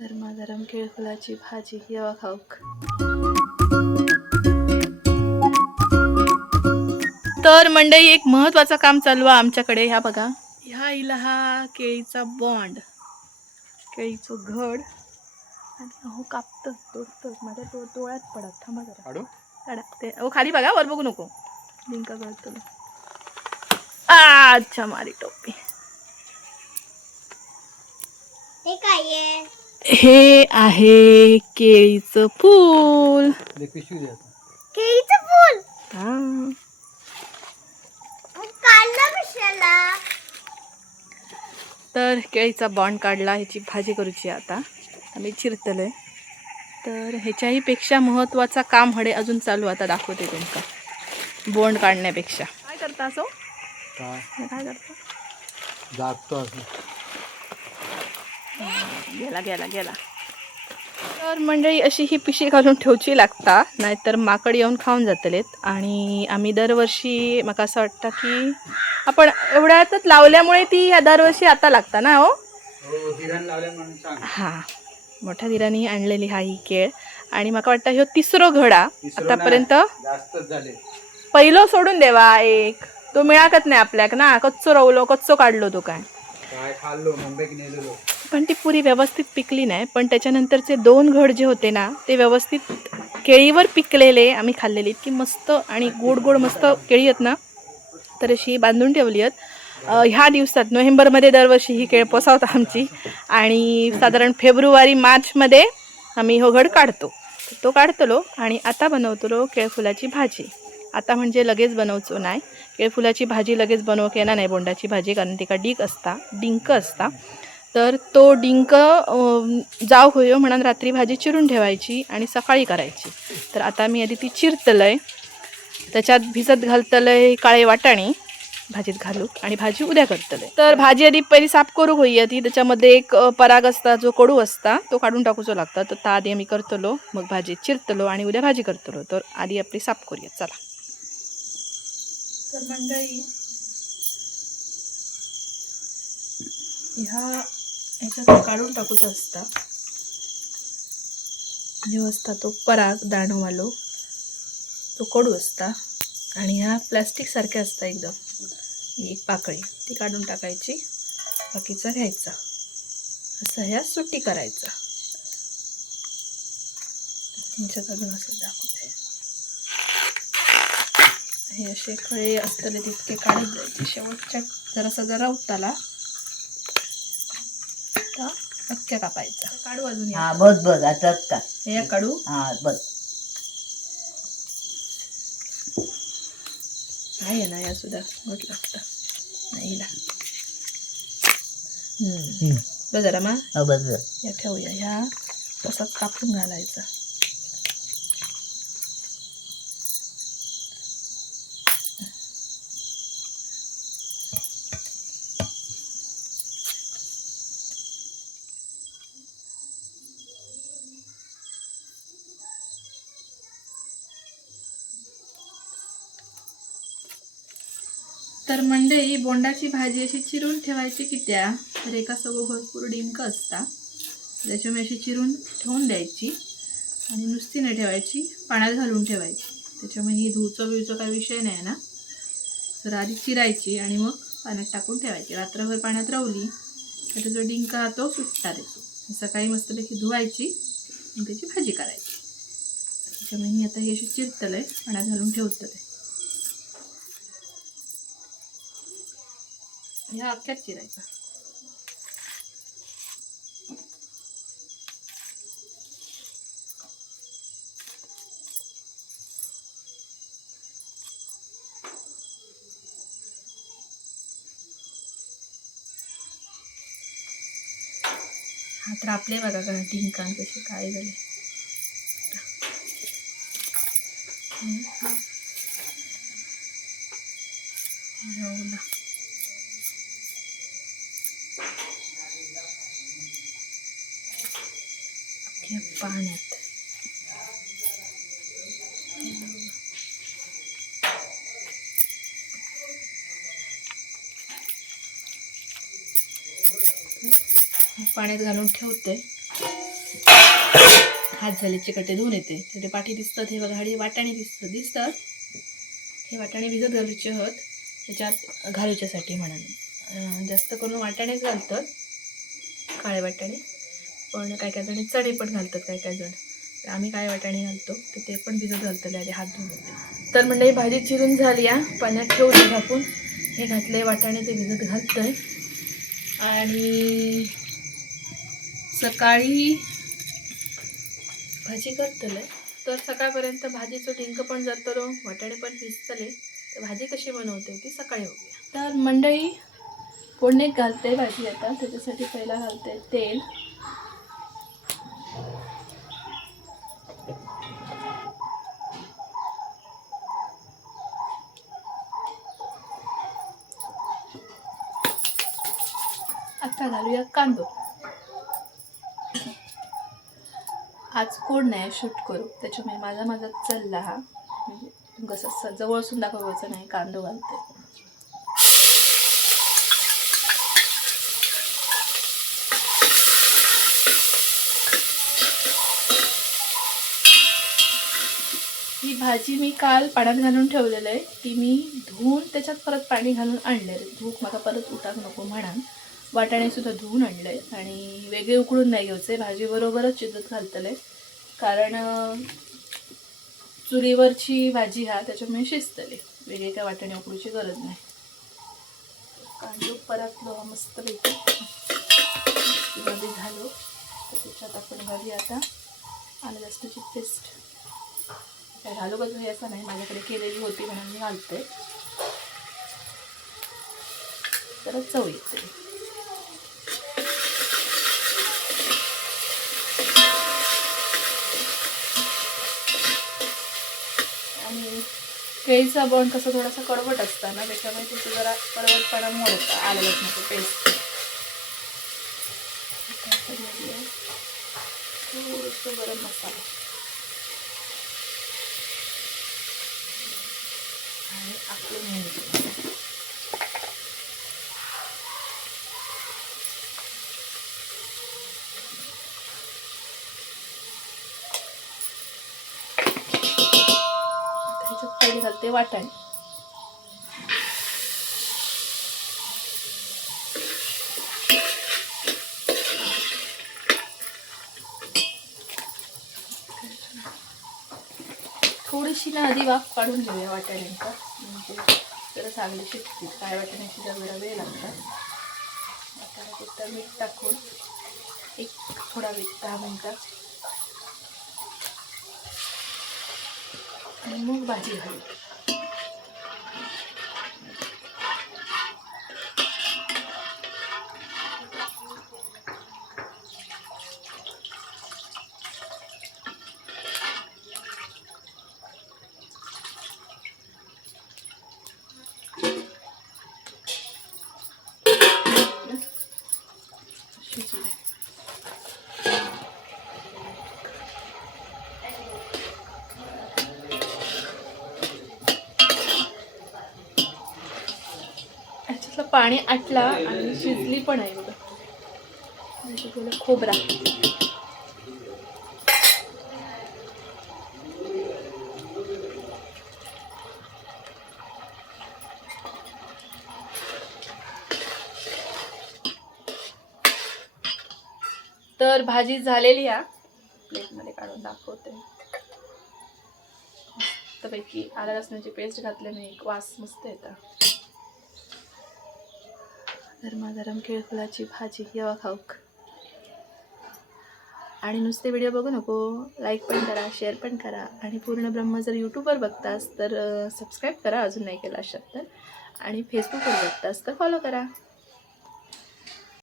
गरमागरम केळफुलाची भाजी येवा खाऊक. तर मंडळी एक महत्वाचं काम चालू आहे आमच्याकडे ह्या बघा. ह्या इला हा केळीचा बॉन्ड केळीचं घड. आणि हो कापतं तोडतं. माझ्या तो डोळ्यात पडत थांबा जरा. काढू? काढा ते ओ खाली बघा वर बघू नको. लिंक कळत तुला अच्छा मारी टोपी. हे काय आहे? हे आहे केळीचं फूल. केळीचं फूल? हा. तर केळीचा बॉन्ड काढला ह्याची भाजी करूची आता. आम्ही चिरतलंय. तर ह्याच्याही पेक्षा महत्त्वाचा काम हडे अजून चालू आता दाखवते तुमका बॉन्ड काढण्यापेक्षा. काय करता असो? काय? काय करता? जागतो असं. गेला गेला गेला तर मंडळी अशी ही पिशी घालून ठेवची लागता नाहीतर माकड येऊन खाऊन जातलेत. आणि आम्ही दरवर्षी म्हाका असं वाटतं की आपण एवढ्यातच लावल्यामुळे ती ह्या दरवर्षी आता लागता ना हो? हो हिरण लावल्या म्हणून सांग. हां. मोठ्या दिरांनी आणलेली हा ही केळ. आणि म्हाका वाटतं ह्यो तिसरो घडा. तिसरो आतापर्यंत जास्तच झाले. पहिलो सोडून देवा एक. तो मिळाकत नाही आपल्याक ना. कच्चो रवलो कच्चो काढलो तो काय. काय खाल्लो मुंबईत नेलेलो. पण ती पुरी व्यवस्थित पिकली नाही. पण त्याच्यानंतरचे दोन घड जे होते ना ते व्यवस्थित केळीवर पिकलेले आम्ही खाल्लेले. इतकी मस्त आणि गोड गोड मस्त केळी आहेत ना तर अशी बांधून ठेवली आहेत. ह्या दिवसात नोव्हेंबरमध्ये दरवर्षी ही केळ पोसावता आमची. आणि साधारण फेब्रुवारी मार्चमध्ये आम्ही हो घड काढतो. तो काढतलो आणि आता बनवतलो केळफुलाची भाजी. आता म्हणजे लगेच बनवचो नाही. केळफुलाची भाजी लगेच बनवूक येणार नाही बोंडाची भाजी कारण तिका डीक असता डिंक असता. तर तो डिंक जाव होयो म्हणून रात्री भाजी चिरून ठेवायची आणि सकाळी करायची. तर आता मी आधी ती चिरतलंय. त्याच्यात भिजत घालतलंय काळे वाटाणे भाजीत घालू आणि भाजी उद्या करतले तर भाजी आधी पहिली साफ करू होई ती त्याच्यामध्ये एक पराग असता जो कडू असता तो काढून टाकूचो लागता. तर ता आधी आम्ही करतलो मग भाजी चिरतलो आणि उद्या भाजी करतलो. तर आधी आपली साफ करूया. चला. तर मंडळी ह्या ह्याच्यात काढून टाकूचा असता. जो असता तो पराग दाणवालो तो कडू असता. आणि ह्या प्लॅस्टिकसारख्या असता एकदम. ही एक पाकळी. ती काढून टाकायची. बाकीचा घ्यायचा. असं ह्या सुट्टी करायचा. ह्याच्यात अजून असं दाखवते. हे असे खळे असतले तितके काढत जायचे. शेवटच्या जरासा जरा उताला. तर अख्ख्या कापायचा. काढू अजून या. हा बस बस आताच का? हे या काढू. हा बस. आहे ना या सुद्धा गोट लागतं. नाही ना. हम्म. बघ जरा मा हा बस बस. या ठेवूया. ह्या तसाच कापून घालायचा. तर मंडई बोंडाची भाजी अशी चिरून ठेवायची की त्या तर एका सगळं भरपूर डिंक असता. त्याच्यामुळे अशी चिरून ठेवून द्यायची आणि नुसती नाही ठेवायची पाण्यात घालून ठेवायची. त्याच्यामुळे ही धुचं बिवचं काही विषय नाही ना. तर आधी चिरायची आणि मग पाण्यात टाकून ठेवायची. रात्रभर पाण्यात रावली तर जो डिंक हा तो सुटता देतो सकाळी मस्तपैकी धुवायची आणि त्याची भाजी करायची. त्याच्यामुळे मी आता हे अशी चिरतलं आहे पाण्यात घालून ठेवतलंय. ह्या अख्ख्यात चिरायचा? हा तर आपले बघा का डिंकान कसे काय झाले. जाऊ ना अख्ख्या पाण्यात. पाण्यात घालून ठेवते. हात झाले चिकटे धुवून येते. ते पाठी दिसतात. हे बघा हळी वाटाणे दिसतात दिसतात. हे वाटाणे भिजत घालूचे आहोत. त्याच्यात घालूच्यासाठी म्हणून. जास्त करून वाटाणेच घालतात. काळे वाटाणे. पण काय काय जण चणे पण घालतात काय काय जण. तर आम्ही काय वाटाणे घालतो तर ते पण भिजत घालतले आधी हात धुवून. तर म्हणजे भाजी चिरून झाली या पाण्यात ठेवली घापून हे घातले वाटाणे ते भिजत घालतंय. आणि सकाळी भाजी करतले तर सकाळपर्यंत भाजीचं डिंक पण जातलो वाटाणे पण भिजतले. तर भाजी कशी बनवते ती सकाळी बघूया. तर मंडळी फोडणीत घालते भाजी आता. त्याच्यासाठी पहिला घालते तेल. आता घालूया कांदो. आज कोण नाही शूट करू. त्याच्यामुळे माझा माझा चालला हा. म्हणजे कसं जवळ जवळसून दाखवायचं नाही कांदो घालते. ही भाजी मी काल पाण्यात घालून ठेवलेलं आहे. ती मी धुवून त्याच्यात परत पाणी घालून आणलेलं आहे. धूक मला परत उठाक नको म्हणा वाटाणेसुद्धा धुवून आणले आणि वेगळे उकडून नाही घ्यायचे. भाजीबरोबरच शिजत घालतले. कारण चुलीवरची भाजी हा त्याच्यामुळे शिजतली. वेगळे काय वाटाणे उकडूची गरज नाही. कांदो परतलो मस्त मध्ये झालो तर त्याच्यात आपण घालूया आता आलं जास्तची पेस्ट. काय घालू का तुम्ही? असं नाही. माझ्याकडे केलेली होती म्हणून मी घालते. तर चव येते. आणि केळीचा बण कसं थोडासा कडवट असतं ना त्याच्यामुळे तिथं जरा कडवटपणा मोडतं आलं लसणाचं पेस्ट थोडंसं गरम मसाला. आणि आपली मेहंदी आता ह्याच्यात ते वाटाणे थोडीशी ना आधी वाफ काढून घेऊया वाटाण्यांचा म्हणजे जरा चांगली शिकतील काय वाटाण्याची जरा वेळ लागतात वाटाण्यात मीठ टाकून एक थोडा वेळ दहा मिनटात आणि मग भाजी घालू. पाणी आटला आणि शिजली पण आहे बघा. म्हणजे खोबरा. तर भाजी झालेली आहे प्लेटमध्ये काढून दाखवते. मस्तपैकी आला लसणाची पेस्ट घातल्याने एक वास मस्त येतात गरमागरम केळफुलाची भाजी येवा खाऊक आणि नुसते व्हिडिओ बघू नको लाईक पण करा शेअर पण करा. आणि पूर्ण ब्रह्म जर यूट्यूबवर बघतास तर सबस्क्राईब करा अजून नाही केला अशात तर. आणि फेसबुकवर बघतास तर फॉलो करा.